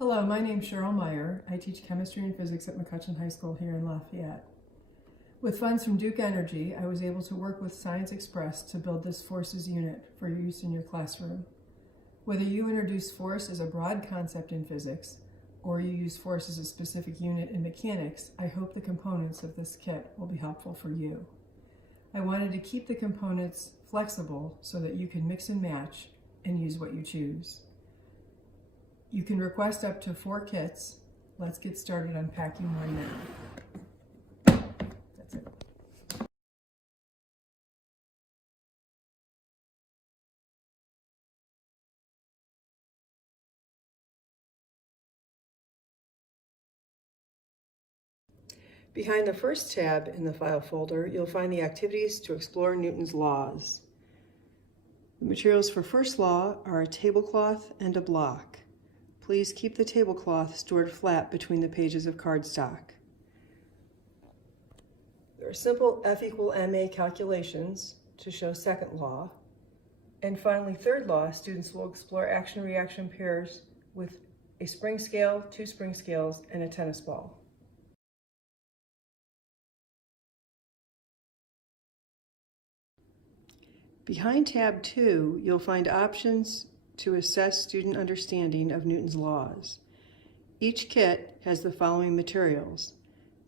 Hello, my name's Cheryl Meyer. I teach chemistry and physics at McCutcheon High School here in Lafayette. With funds from Duke Energy, I was able to work with Science Express to build this forces unit for use in your classroom. Whether you introduce force as a broad concept in physics, or you use force as a specific unit in mechanics, I hope the components of this kit will be helpful for you. I wanted to keep the components flexible so that you can mix and match and use what you choose. You can request up to 4 kits. Let's get started unpacking one now. That's it. Behind the first tab in the file folder, you'll find the activities to explore Newton's laws. The materials for first law are a tablecloth and a block. Please keep the tablecloth stored flat between the pages of cardstock. There are simple F equal ma calculations to show second law. And finally, third law, students will explore action-reaction pairs with a spring scale, 2 spring scales, and a tennis ball. Behind tab 2, you'll find options to assess student understanding of Newton's laws. Each kit has the following materials.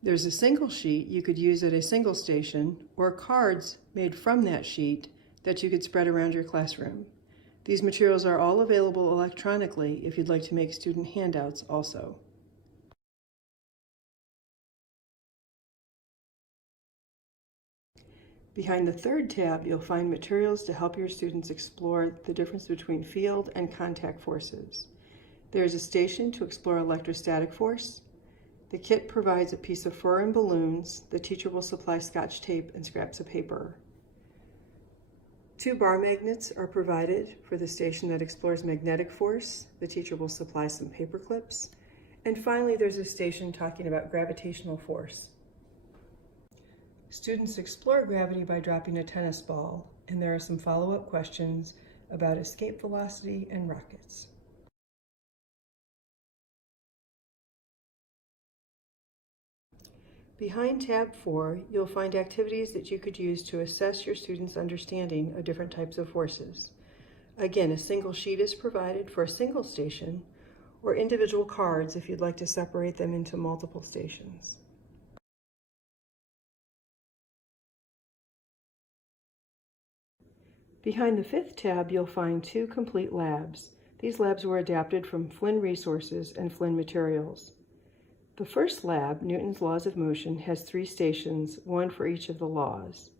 There's a single sheet you could use at a single station, or cards made from that sheet that you could spread around your classroom. These materials are all available electronically if you'd like to make student handouts also. Behind the third tab, you'll find materials to help your students explore the difference between field and contact forces. There is a station to explore electrostatic force. The kit provides a piece of fur and balloons. The teacher will supply Scotch tape and scraps of paper. 2 bar magnets are provided for the station that explores magnetic force. The teacher will supply some paper clips. And finally, there's a station talking about gravitational force. Students explore gravity by dropping a tennis ball, and there are some follow-up questions about escape velocity and rockets. Behind tab 4, you'll find activities that you could use to assess your students' understanding of different types of forces. Again, a single sheet is provided for a single station, or individual cards if you'd like to separate them into multiple stations. Behind the 5th tab, you'll find 2 complete labs. These labs were adapted from Flynn Resources and Flynn Materials. The first lab, Newton's Laws of Motion, has 3 stations, 1 for each of the laws.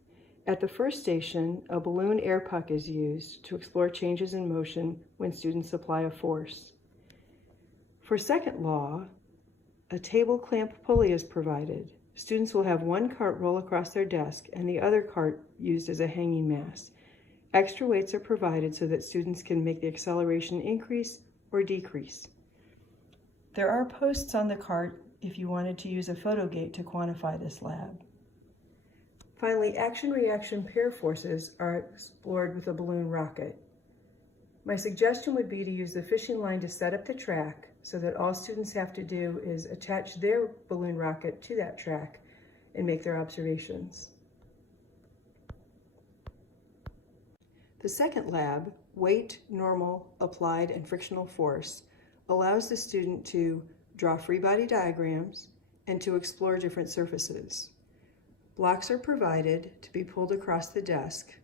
At the first station, a balloon air puck is used to explore changes in motion when students apply a force. For second law, a table clamp pulley is provided. Students will have 1 cart roll across their desk and the other cart used as a hanging mass. Extra weights are provided so that students can make the acceleration increase or decrease. There are posts on the cart if you wanted to use a photo gate to quantify this lab. Finally, action-reaction pair forces are explored with a balloon rocket. My suggestion would be to use the fishing line to set up the track so that all students have to do is attach their balloon rocket to that track and make their observations. The second lab, Weight, Normal, Applied, and Frictional Force, allows the student to draw free body diagrams and to explore different surfaces. Blocks are provided to be pulled across the desk.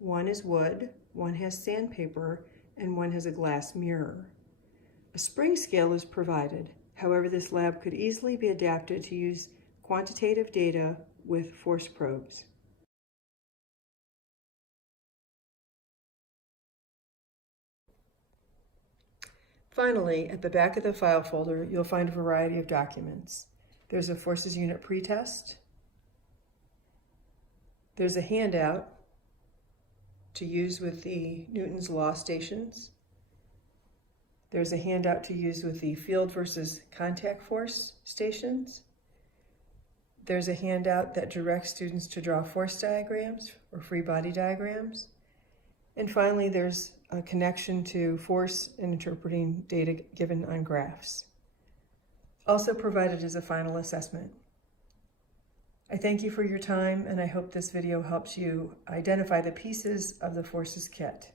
1 is wood, 1 has sandpaper, and 1 has a glass mirror. A spring scale is provided. However, this lab could easily be adapted to use quantitative data with force probes. Finally, at the back of the file folder, you'll find a variety of documents. There's a forces unit pretest. There's a handout to use with the Newton's Law stations. There's a handout to use with the field versus contact force stations. There's a handout that directs students to draw force diagrams or free body diagrams. And finally, there's a connection to force and interpreting data given on graphs. also provided as a final assessment. I thank you for your time, and I hope this video helps you identify the pieces of the Forces kit.